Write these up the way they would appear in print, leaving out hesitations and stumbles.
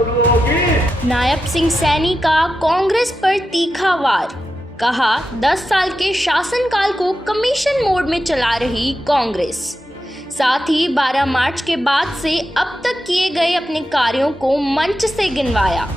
शुरू होगी। नायब सिंह सैनी का कांग्रेस पर तीखा वार, कहा 10 साल के शासनकाल को कमीशन मोड में चला रही कांग्रेस। साथ ही 12 मार्च के बाद से अब तक किए गए अपने कार्यों को मंच से गिनवाया।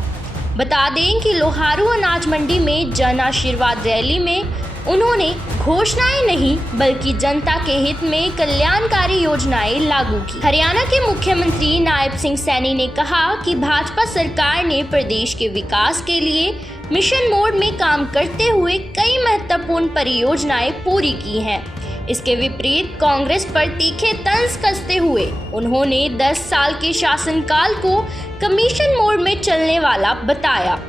बता दें कि लोहारू अनाज मंडी में जन आशीर्वाद रैली में उन्होंने घोषणाएं नहीं बल्कि जनता के हित में कल्याणकारी योजनाएं लागू की। हरियाणा के मुख्यमंत्री नायब सिंह सैनी ने कहा कि भाजपा सरकार ने प्रदेश के विकास के लिए मिशन मोड में काम करते हुए कई महत्वपूर्ण परियोजनाएं पूरी की हैं। इसके विपरीत कांग्रेस पर तीखे तंज कसते हुए उन्होंने 10 साल के शासनकाल को कमीशन मोड में चलने वाला बताया।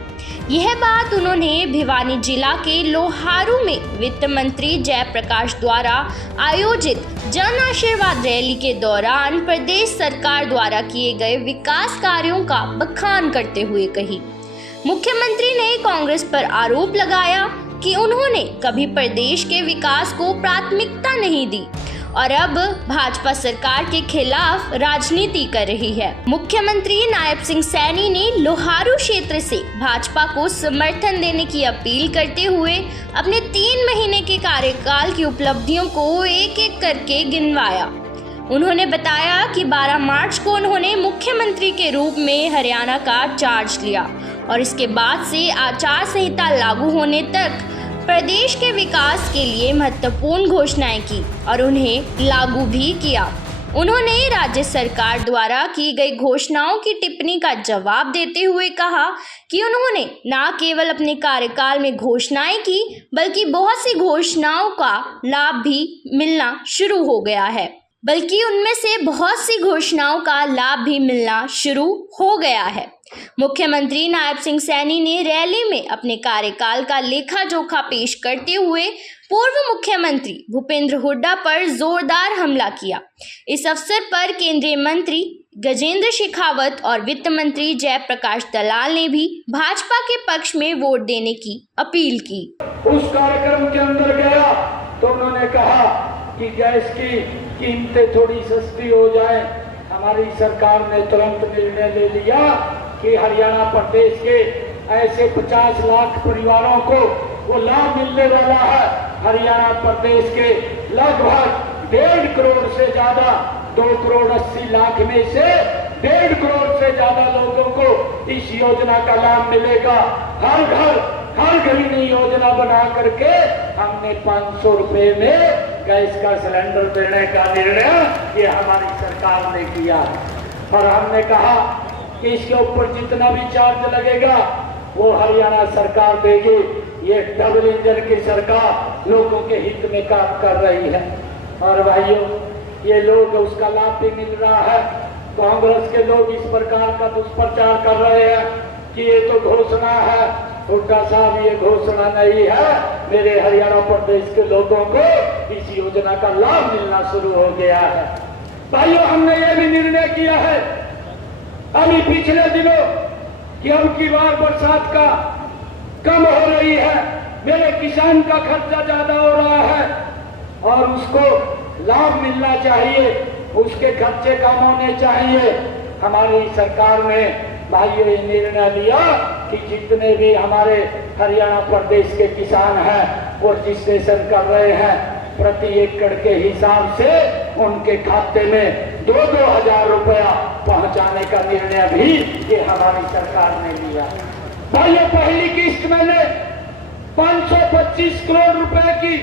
यह बात उन्होंने भिवानी जिला के लोहारू में वित्त मंत्री जयप्रकाश द्वारा आयोजित जन आशीर्वाद रैली के दौरान प्रदेश सरकार द्वारा किए गए विकास कार्यों का बखान करते हुए कही। मुख्यमंत्री ने कांग्रेस पर आरोप लगाया कि उन्होंने कभी प्रदेश के विकास को प्राथमिकता नहीं दी और अब भाजपा सरकार के खिलाफ राजनीति कर रही है। मुख्यमंत्री नायब सिंह सैनी ने लोहारू क्षेत्र से भाजपा को समर्थन देने की अपील करते हुए अपने 3 महीने के कार्यकाल की उपलब्धियों को एक एक करके गिनवाया। उन्होंने बताया कि 12 मार्च को उन्होंने मुख्यमंत्री के रूप में हरियाणा का चार्ज लिया और इसके बाद से आचार संहिता लागू होने तक प्रदेश के विकास के लिए महत्वपूर्ण घोषणाएं की और उन्हें लागू भी किया। उन्होंने राज्य सरकार द्वारा की गई घोषणाओं की टिप्पणी का जवाब देते हुए कहा कि उन्होंने न केवल अपने कार्यकाल में घोषणाएं की बल्कि बहुत सी घोषणाओं का लाभ भी मिलना शुरू हो गया है। मुख्यमंत्री नायब सिंह सैनी ने रैली में अपने कार्यकाल का लेखा जोखा पेश करते हुए पूर्व मुख्यमंत्री भूपेंद्र हुड्डा पर जोरदार हमला किया। इस अवसर पर केंद्रीय मंत्री गजेंद्र शेखावत और वित्त मंत्री जयप्रकाश दलाल ने भी भाजपा के पक्ष में वोट देने की अपील की। उस कार्यक्रम के अंदर गया तो उन्होंने कहा कि गैस की कीमतें थोड़ी सस्ती हो जाए। हमारी सरकार ने तुरंत निर्णय ले लिया कि हरियाणा प्रदेश के ऐसे 50 लाख परिवारों को वो लाभ मिलने वाला है। हरियाणा प्रदेश के लगभग 1.5 करोड़ से ज्यादा 2 करोड़ 80 लाख में से 1.5 करोड़ से ज्यादा लोगों को इस योजना का लाभ मिलेगा। हर घर हर गृहिणी योजना बना करके हमने 500 रुपए में गैस का सिलेंडर देने का निर्णय ये हमारी सरकार ने किया और हमने कहा कि इसके ऊपर जितना भी चार्ज लगेगा वो हरियाणा सरकार देगी। ये डबल इंजन की सरकार लोगों के हित में काम कर रही है और भाइयों ये लोग उसका लाभ भी मिल रहा है। कांग्रेस के लोग इस प्रकार का दुष्प्रचार कर रहे हैं कि ये तो घोषणा है। हुड्डा साहब ये घोषणा नहीं है। मेरे हरियाणा प्रदेश के लोगों को इस योजना का लाभ मिलना शुरू हो गया है। भाइयों हमने ये भी निर्णय किया है अभी पिछले दिनों कि अब की बार बरसात का कम हो रही है, मेरे किसान का खर्चा ज्यादा हो रहा है और उसको लाभ मिलना चाहिए, उसके खर्चे कम होने चाहिए। हमारी सरकार ने भाइयों ये निर्णय लिया कि जितने भी हमारे हरियाणा प्रदेश के किसान हैं वो रजिस्ट्रेशन कर रहे हैं प्रति एकड़ के हिसाब से उनके खाते में 2-2 हजार रुपया पहुंचाने का निर्णय भी ये हमारी सरकार ने लिया। भाइयों पहली किस्त मैंने 525 करोड़ रुपए की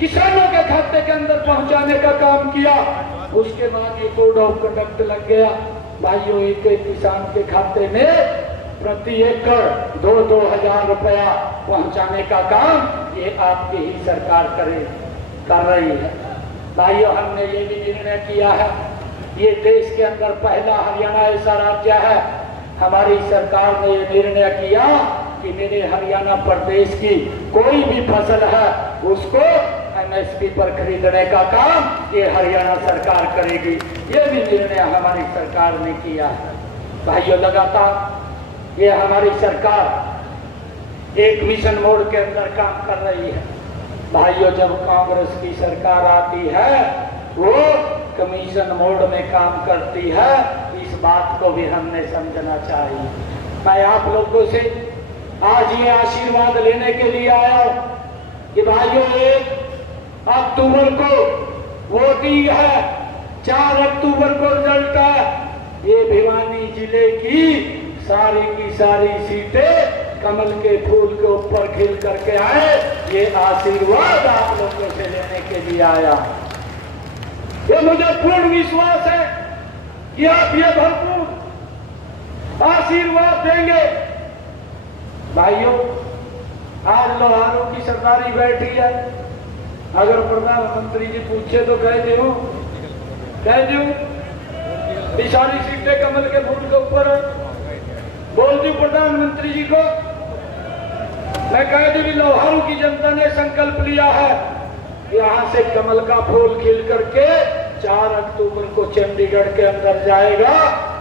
किसानों के खाते के अंदर पहुंचाने का काम किया। उसके बाद ये कोड ऑफ कंडक्ट लग गया। भाइयों एक एक किसान के खाते में प्रति एकड़ 2-2 हजार रुपया पहुंचाने का काम ये आपकी ही सरकार कर रही है। भाइयों हमने ये भी निर्णय किया है, ये देश के अंदर पहला हरियाणा ऐसा राज्य है, हमारी सरकार ने ये निर्णय किया कि मेरे हरियाणा प्रदेश की कोई भी फसल है उसको MSP पर खरीदने का काम ये हरियाणा सरकार करेगी। ये भी निर्णय हमारी सरकार ने किया है। भाइयों लगातार ये हमारी सरकार एक मिशन मोड के अंदर काम कर रही है। भाइयों जब कांग्रेस की सरकार आती है वो कमीशन मोड में काम करती है। इस इस बात को भी हमने समझना चाहिए। मैं आप लोगों से आज ये आशीर्वाद लेने के लिए आया हूं कि भाइयों 1 अक्टूबर को वोटिंग है, 4 अक्टूबर को रिजल्ट है। ये भिवानी जिले की सारी सीटें कमल के फूल के ऊपर खिल करके आए। ये आशीर्वाद आप लोगों से लेने के लिए आया। ये मुझे पूर्ण विश्वास है कि आप ये भरपूर आशीर्वाद देंगे। भाइयों, आज लोहारों की सरदारी बैठी है। अगर प्रधानमंत्री जी पूछे तो कह दो ये सारी सीटें कमल के फूल के ऊपर है। बोल दूं प्रधानमंत्री जी को, मैं कह दूं कि लोहारू की जनता ने संकल्प लिया है, यहां से कमल का फूल खिल करके 4 अक्टूबर को चंडीगढ़ के अंदर जाएगा।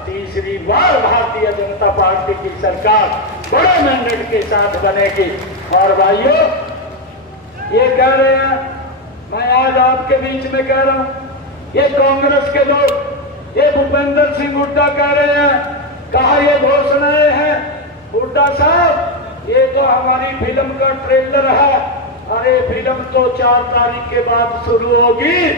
तीसरी बार भारतीय जनता पार्टी की सरकार बड़े मैंडेट के साथ बनेगी। और भाइयों, ये कह रहे हैं, मैं आज आपके बीच में कह रहा हूं, ये कांग्रेस के लोग, ये भूपेंद्र सिंह हुड्डा कह रहे हैं, कहा ये घोषणाएं हैं। हुड्डा साहब, ये तो हमारी फिल्म का ट्रेलर है। अरे फिल्म तो 4 तारीख के बाद शुरू होगी।